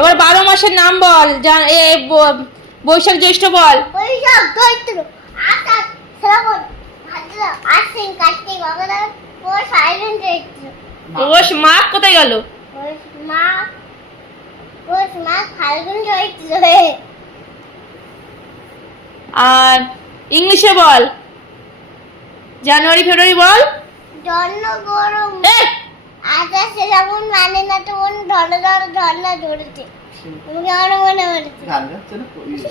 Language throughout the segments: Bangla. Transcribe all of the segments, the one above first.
এবার 12 মাসের নাম বল। বৈশাখ জ্যৈষ্ঠ বল। বৈশাখ জ্যৈষ্ঠ আষাঢ় শ্রাবণ ভাদ্র আশ্বিন কার্তিক অগ্রহায়ণ পৌষ আশ্বিন চৈত্র। পৌষ মাঘ কোথায় গেল? পৌষ মাঘ ফাল্গুন চৈত্র। আর ইংলিশে বল। জানুয়ারি ফেব্রুয়ারি বল। জন্য গরম আকাশ শ্রাবণ মানে না তো ঝর্ণা ঝরেছে। তোমাকে আমার মনে পড়েছে।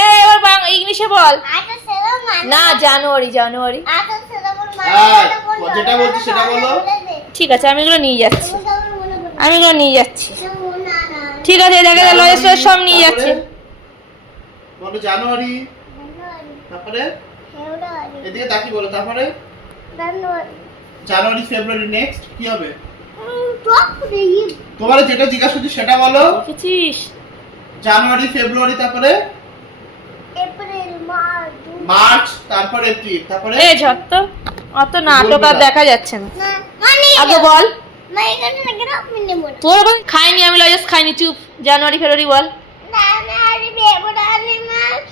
এবার ইংলিশে বল। আকাশ শ্রাবণ মানে না জানুয়ারি জানুয়ারি। আকাশ শ্রাবণ মানে যেটা বলছি সেটা বলো। ঠিক আছে আমি এগুলো নিয়ে যাচ্ছি। তোমাকে আমার মনে পড়েছে। আমি এগুলো নিয়ে যাচ্ছি। না না ঠিক আছে দেখা গেল সব নিয়ে যাচ্ছে। বলো জানুয়ারি, তারপরে ফেব্রুয়ারি এদিকে তাকিয়ে বলো, তারপরে জানুয়ারি জানুয়ারি ফেব্রুয়ারি নেক্সট কি হবে? তারপরে তোমার যেটা জিজ্ঞাসা করছি সেটা বলো। দেখেছিস? জানুয়ারি ফেব্রুয়ারি, তারপরে এপ্রিল মার্চ মার্চ, তারপরে এপ্রিল, তারপরে ঝত্ত অত নাটক আর দেখা যাচ্ছে না। না মানে আগে বল। মানে এখানে লাগে না মনে মনে তোর খাইনি আমি লজেস খাইনি চুপ। জানুয়ারি ফেব্রুয়ারি বল। জানুয়ারি ফেব্রুয়ারি মার্চ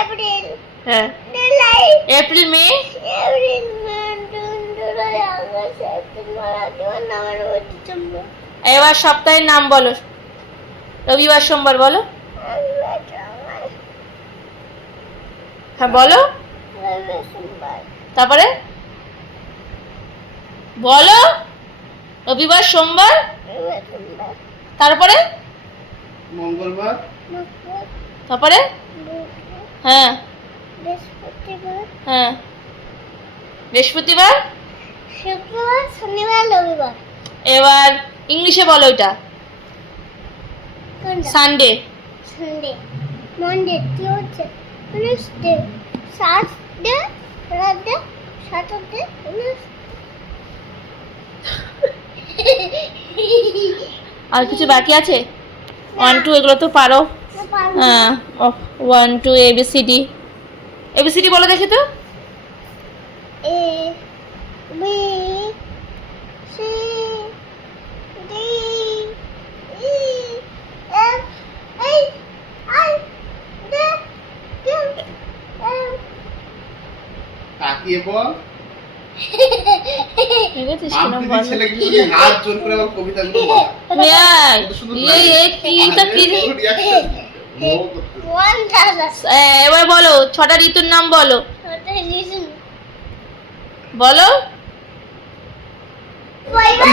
এপ্রিল হ্যাঁ July April May April May June July August September October November December. এবার সপ্তাহের নাম বলো। রবিবার সোমবার বলো। হ্যাঁ বলো। তারপরে বলো। রবিবার সোমবার তারপরে মঙ্গলবার, তারপরে হ্যাঁ বৃহস্পতিবার হ্যাঁ বৃহস্পতিবার শুক্রবার শনিবার রবিবার। এবার ইংলিশে বলো এটা। Sunday Sunday Monday Tuesday Wednesday Sunday Friday Saturday আর কিছু বাকি আছে? 1 2 এগুলো তো পারো। হ্যাঁ 1 2 ABCD ABCD বলো দেখি তো। A B C D E F H I J K L তাকিয়ে বল। ঠিক আছে মাম্পিদি ছেলে কিন্তু হাত জোর করে আমার কবিতাগুলো বলা। one thousand এবার বলো 6টা ঋতুর নাম বলো। বলো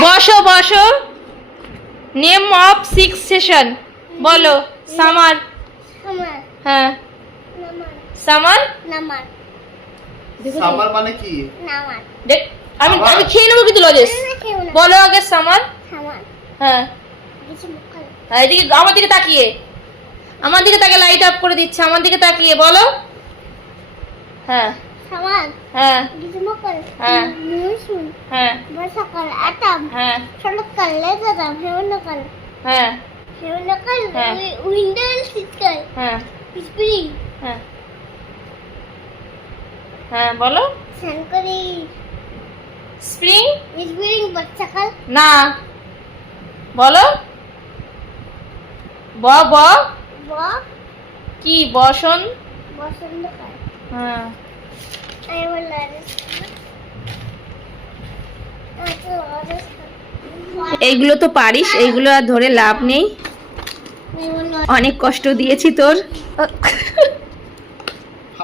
বসো বসো। নেম অফ 6 সেশন বলো। সামার Summer হ্যাঁ Namar সামার Namar সামার মানে কি? Namar দেখ আমি আমি খেয়ে নেবো কিন্তু লজেস। বলো আগে সামার। Summer হ্যাঁ কিছু মুখল হ্যাঁ এদিকে আমার দিকে তাকিয়ে। আমার দিকে তাকিয়ে লাইট অফ করে দিচ্ছে। আমার দিকে তাকিয়ে বলো। হ্যাঁ Summer হ্যাঁ কিছু মুখল হ্যাঁ মৌসুম হ্যাঁ বর্ষাকাল আটাম হ্যাঁ শরৎকাল লেজাদাম হেমন্তকাল হ্যাঁ হেমন্তকাল হ্যাঁ। উইন্টার শীতকাল হ্যাঁ স্প্রিং হ্যাঁ হ্যাঁ বলো। সানকরি স্প্রিং স্প্রিং বর্ষাকাল না বলো। ব ব ব কি বসন। বসন্তকাল হ্যাঁ আমি বললাম এইগুলো তো পারিস। এইগুলো আর ধরে লাভ নেই। অনেক কষ্ট দিয়েছি তোর।